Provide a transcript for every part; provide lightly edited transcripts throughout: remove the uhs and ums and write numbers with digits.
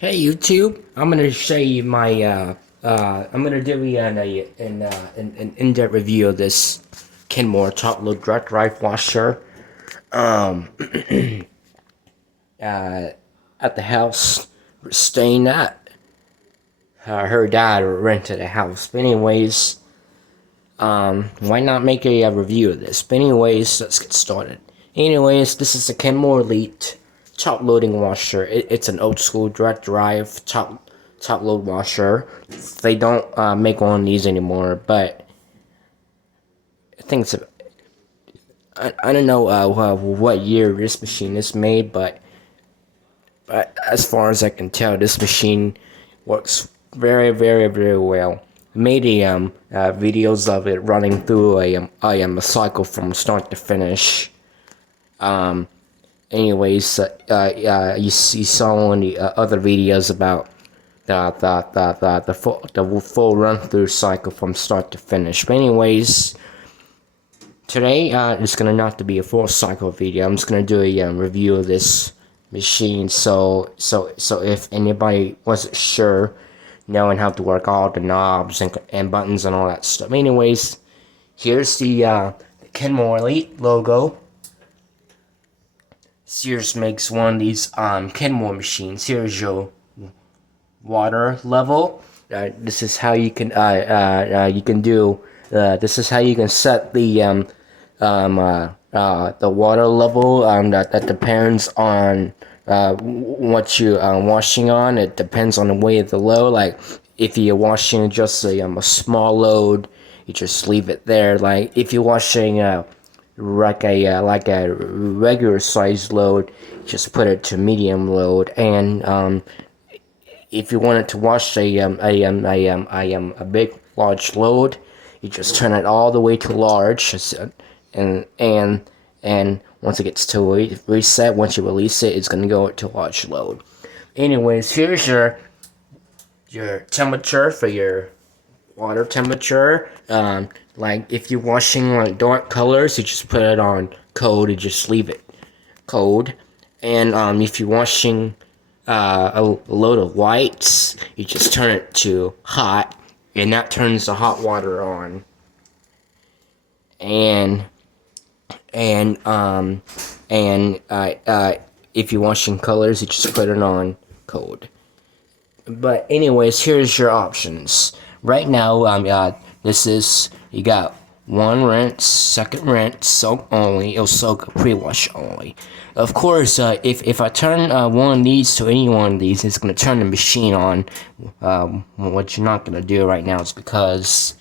Hey YouTube, I'm gonna show you my I'm gonna do an in-depth review of this Kenmore top load direct drive washer um uh at the house we're staying at. Her dad rented a house. But anyways, why not make a review of this? But anyways, let's get started. Anyways, this is a Kenmore Elite top loading washer. It's an old school direct drive top load washer. They don't make one of these anymore, but I think I don't know what year this machine is made, but as far as I can tell, this machine works very well. I made videos of it running through a cycle from start to finish. Um, anyways, you saw in the other videos about the full run through cycle from start to finish. But anyways, today it's gonna not to be a full cycle video. I'm just gonna do a review of this machine. So if anybody wasn't sure, knowing how to work all the knobs and buttons and all that stuff. Anyways, here's the Kenmore Elite logo. Sears makes one of these Kenmore machines. Here's your water level. This is how you can do. This is how you can set the water level. That depends on what you washing on. It depends on the weight of the load. Like if you're washing just a small load, you just leave it there. Like if you're washing like a regular size load, just put it to medium load. And if you wanted to wash a big large load, you just turn it all the way to large, and once it gets to reset, once you release it, it's gonna go to large load. Anyways, here's your temperature for your water temperature. Like if you're washing like dark colors, you just put it on cold and just leave it cold. And if you're washing a load of whites, you just turn it to hot, and that turns the hot water on. And and um and if you're washing colors, you just put it on cold. But anyways, here's your options. Right now, this is, you got one rinse, second rinse, soak only. It'll soak pre-wash only. Of course, if I turn one of these to any one of these, it's gonna turn the machine on. What you're not gonna do right now is because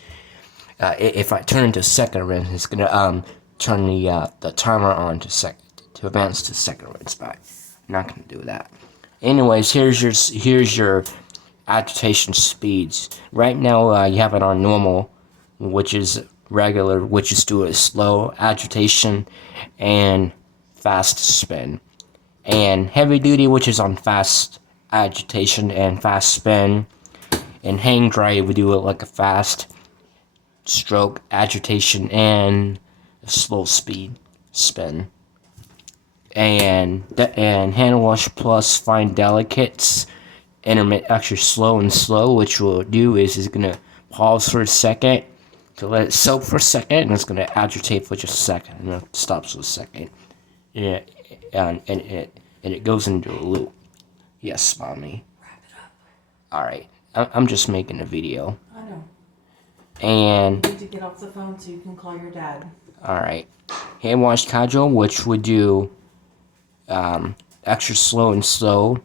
if I turn it to second rinse, it's gonna turn the timer on to advance to second rinse. But I'm not gonna do that. Anyways, here's your agitation speeds. Right now, you have it on normal, which is regular, which is do a slow agitation, and fast spin, and heavy duty, which is on fast agitation and fast spin, and hang dry, we do it like a fast stroke agitation and a slow speed spin. And hand wash plus fine delicates, intermittent extra slow and slow. Which we'll do is gonna pause for a second to let it soak for a second, and it's gonna agitate for just a second, and then it stops for a second. Yeah, and it goes into a loop. Yes, mommy. Wrap it up. All right, I'm just making a video. I know. And You need to get off the phone so you can call your dad. all right, hand wash casual, which would do extra slow and slow,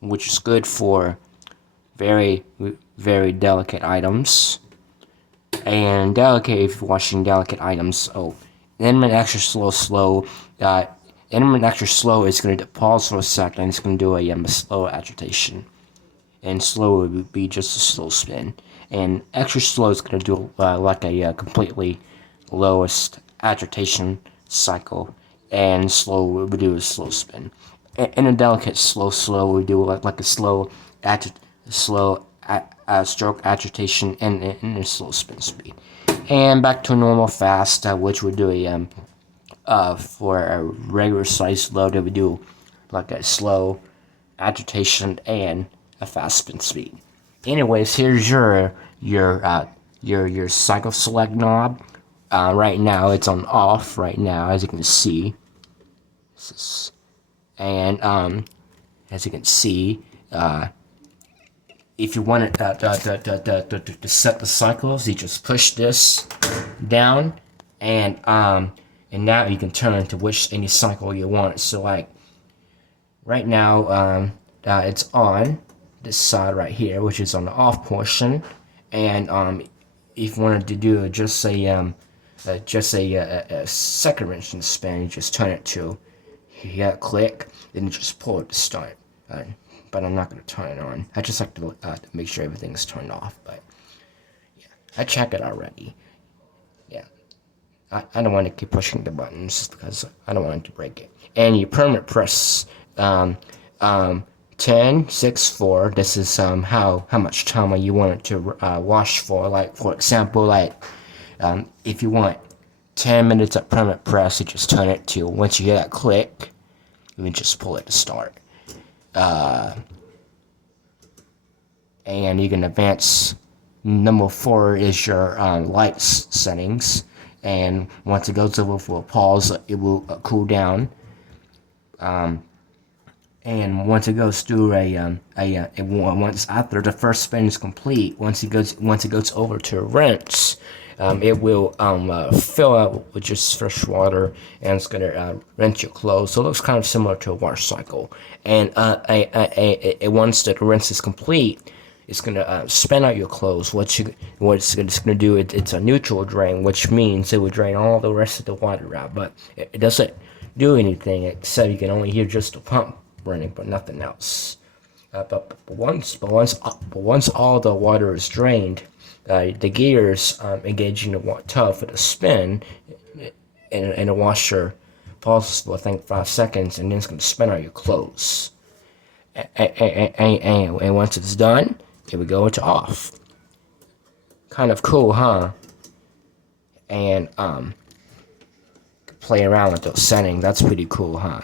which is good for very delicate items. And delicate, if you're washing delicate items. Oh, intermittent extra slow. Intermittent extra slow is going to pause for a second. It's going to do a slow agitation, and slow would be just a slow spin. And extra slow is going to do like a completely lowest agitation cycle, and slow would do a slow spin. And a delicate slow would do like a slow stroke agitation and a slow spin speed. And back to normal fast, which would do for a regular size load, it would do like a slow agitation, and a fast spin speed. Anyways, here's your cycle select knob. Right now it's on off right now, as you can see. And as you can see, if you want it to set the cycles, you just push this down, and now you can turn to any cycle you want. So like right now, it's on this side right here, which is on the off portion, and if you wanted to do just a second wrench in spin, you just turn it to here, click, then you just pull it to start. But I'm not going to turn it on. I just like to make sure everything's turned off. But yeah, I check it already. Yeah, I don't want to keep pushing the buttons because I don't want it to break it. And you permanent press 10, 6, 4. This is how much time you want it to wash for. Like for example, like if you want 10 minutes of permanent press, you just turn it to, once you hear that click, you can just pull it to start. And you can advance. Number 4 is your lights settings, and once it goes over for a pause, it will cool down. And once it goes through once after the first spin is complete, once it goes over to a rinse, it will fill out with just fresh water, and it's gonna rinse your clothes. So it looks kind of similar to a wash cycle. And once the rinse is complete, it's gonna spin out your clothes. What it's gonna do? It's a neutral drain, which means it will drain all the rest of the water out. But it doesn't do anything except you can only hear just the pump running, but nothing else. But once all the water is drained, the gears engaging the tub for the spin, and the washer pauses for I think 5 seconds, and then it's going to spin out your clothes. And once it's done, it will go into off. Kind of cool, huh? And play around with those settings. That's pretty cool, huh?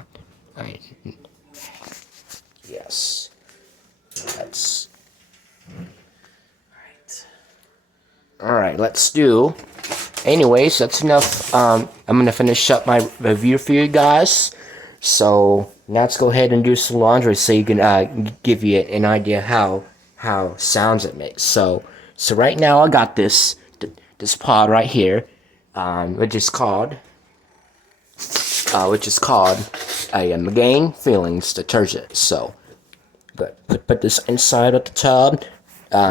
Yes. That's alright, let's do. Anyways, that's enough. I'm gonna finish up my review for you guys. So now let's go ahead and do some laundry so you can give you an idea how sounds it makes. So right now I got this pod right here, which is called a Magain Feelings detergent. So put this inside of the tub.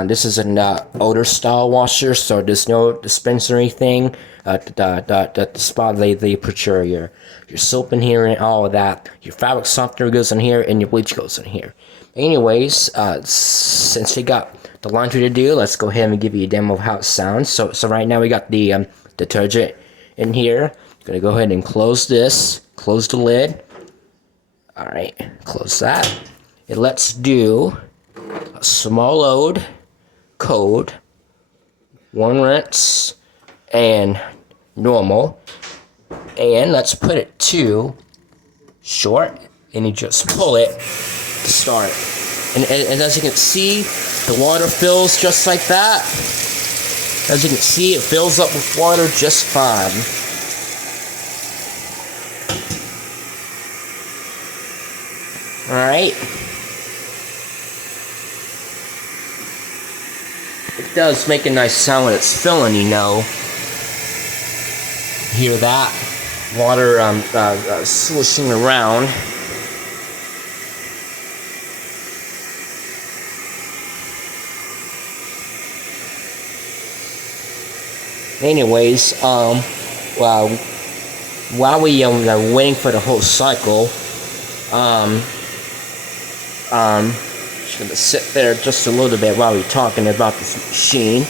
This is an older style washer, so there's no dispenser or anything. The spot they put your soap in here and all of that. Your fabric softener goes in here, and your bleach goes in here. Anyways, since we got the laundry to do, let's go ahead and give you a demo of how it sounds. So right now we got the detergent in here. Gonna go ahead and close this. Close the lid. All right, close that. And let's do a small load, cold, 1 rinse, and normal. And let's put it to short, and you just pull it to start. And as you can see, the water fills just like that. As you can see, it fills up with water just fine. Alright. It does make a nice sound when it's filling, you know. Hear that? Water swishing around. Anyways, while we waiting for the whole cycle, just gonna sit there just a little bit while we're talking about this machine.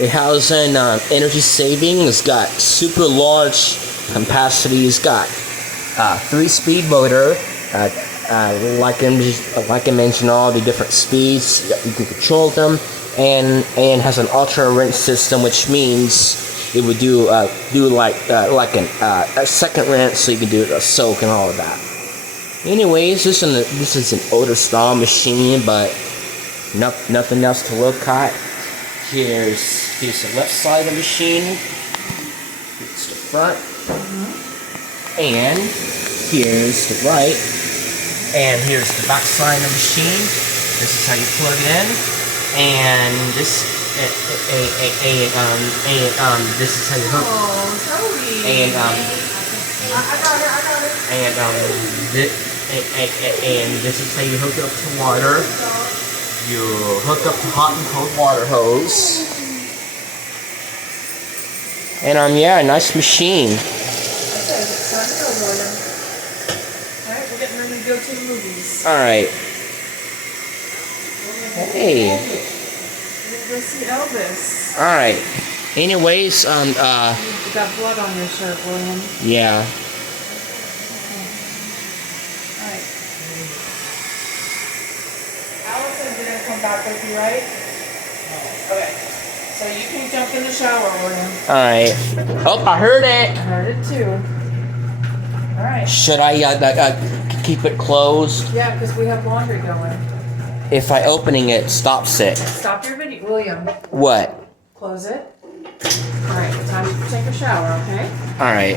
It has an energy saving. It's got super large capacity. It's got 3-speed motor. Like I mentioned, all the different speeds you can control them, and has an ultra rinse system, which means it would do like a second rinse, so you can do a soak and all of that. Anyways, this is an older style machine, but nothing else to look at. Here's the left side of the machine. Here's the front. And here's the right. And here's the back side of the machine. This is how you plug it in. And this this is how you hook. Oh, Cody. And I got it. and this is how you hook up to water. You hook up to hot and cold water hose. And yeah, nice machine. Okay, it's time to go, William. Alright, we're getting ready to go to the movies. Alright. Hey. We're gonna go see Elvis. Alright. Anyways, You got blood on your shirt, William. yeah. Alright. Allison's gonna come back with you, right? Okay. So you can jump in the shower, William. Alright. Oh, I heard it. I heard it too. Alright. Should I keep it closed? Yeah, because we have laundry going. If I opening it stops it. Stop your video. William, What? close it. Alright, time to take a shower, okay? Alright.